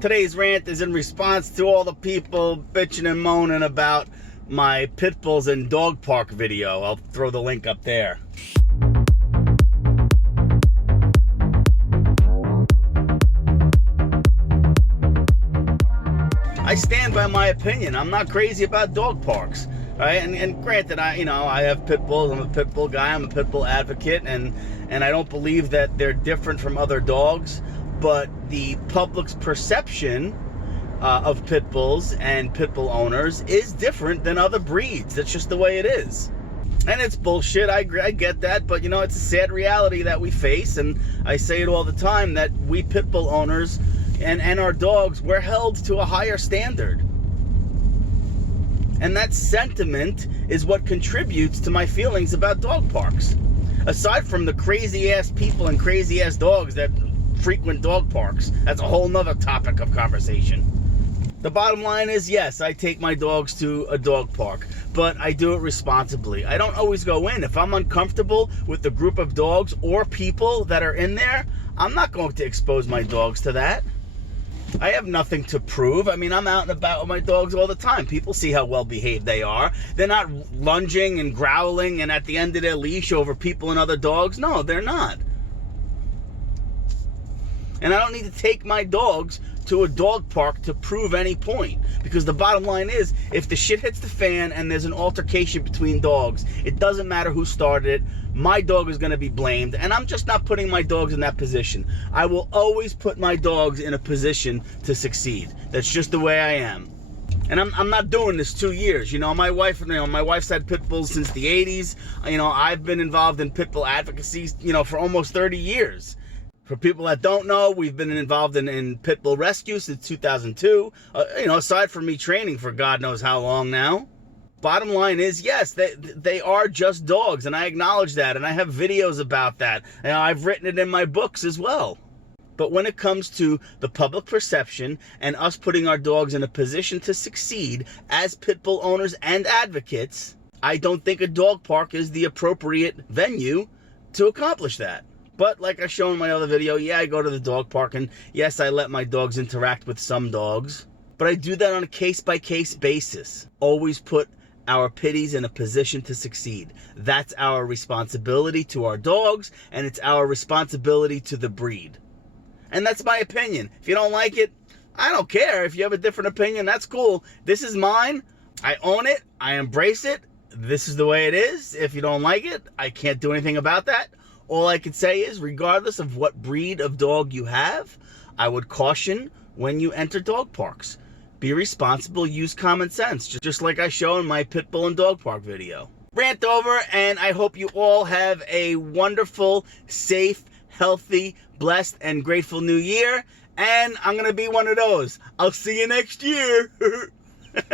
Today's rant is in response to all the people bitching and moaning about my pit bulls and dog park video. I'll throw the link up there. I stand by my opinion. I'm not crazy about dog parks, right? And granted, I have pit bulls. I'm a pit bull guy. I'm a pit bull advocate, and I don't believe that they're different from other dogs. But the public's perception of pit bulls and pit bull owners is different than other breeds. That's just the way it is. And it's bullshit. I get that, but it's a sad reality that we face, and I say it all the time that we pit bull owners and our dogs, we're held to a higher standard. And that sentiment is what contributes to my feelings about dog parks. Aside from the crazy ass people and crazy ass dogs that frequent dog parks, that's a whole nother topic of conversation. The bottom line is, yes, I take my dogs to a dog park, but I do it responsibly. I don't always go in. If I'm uncomfortable with the group of dogs or people that are in there, I'm not going to expose my dogs to that. I have nothing to prove. I'm out and about with my dogs all the time. People see how well behaved they are. They're not lunging and growling and at the end of their leash over people and other dogs. No, they're not. And I don't need to take my dogs to a dog park to prove any point. Because the bottom line is, if the shit hits the fan and there's an altercation between dogs, it doesn't matter who started it, my dog is going to be blamed. And I'm just not putting my dogs in that position. I will always put my dogs in a position to succeed. That's just the way I am. And I'm not doing this 2 years. My wife's had pit bulls since the 80s. I've been involved in pit bull advocacy, for almost 30 years. For people that don't know, we've been involved in pit bull rescue since 2002. Aside from me training for God knows how long now. Bottom line is, yes, they are just dogs, and I acknowledge that, and I have videos about that. And I've written it in my books as well. But when it comes to the public perception and us putting our dogs in a position to succeed as pit bull owners and advocates, I don't think a dog park is the appropriate venue to accomplish that. But like I showed in my other video, yeah, I go to the dog park, and yes, I let my dogs interact with some dogs. But I do that on a case-by-case basis. Always put our pitties in a position to succeed. That's our responsibility to our dogs, and it's our responsibility to the breed. And that's my opinion. If you don't like it, I don't care. If you have a different opinion, that's cool. This is mine. I own it. I embrace it. This is the way it is. If you don't like it, I can't do anything about that. All I can say is, regardless of what breed of dog you have, I would caution when you enter dog parks. Be responsible, use common sense, just like I show in my pit bull and dog park video. Rant over, and I hope you all have a wonderful, safe, healthy, blessed, and grateful new year. And I'm going to be one of those. I'll see you next year.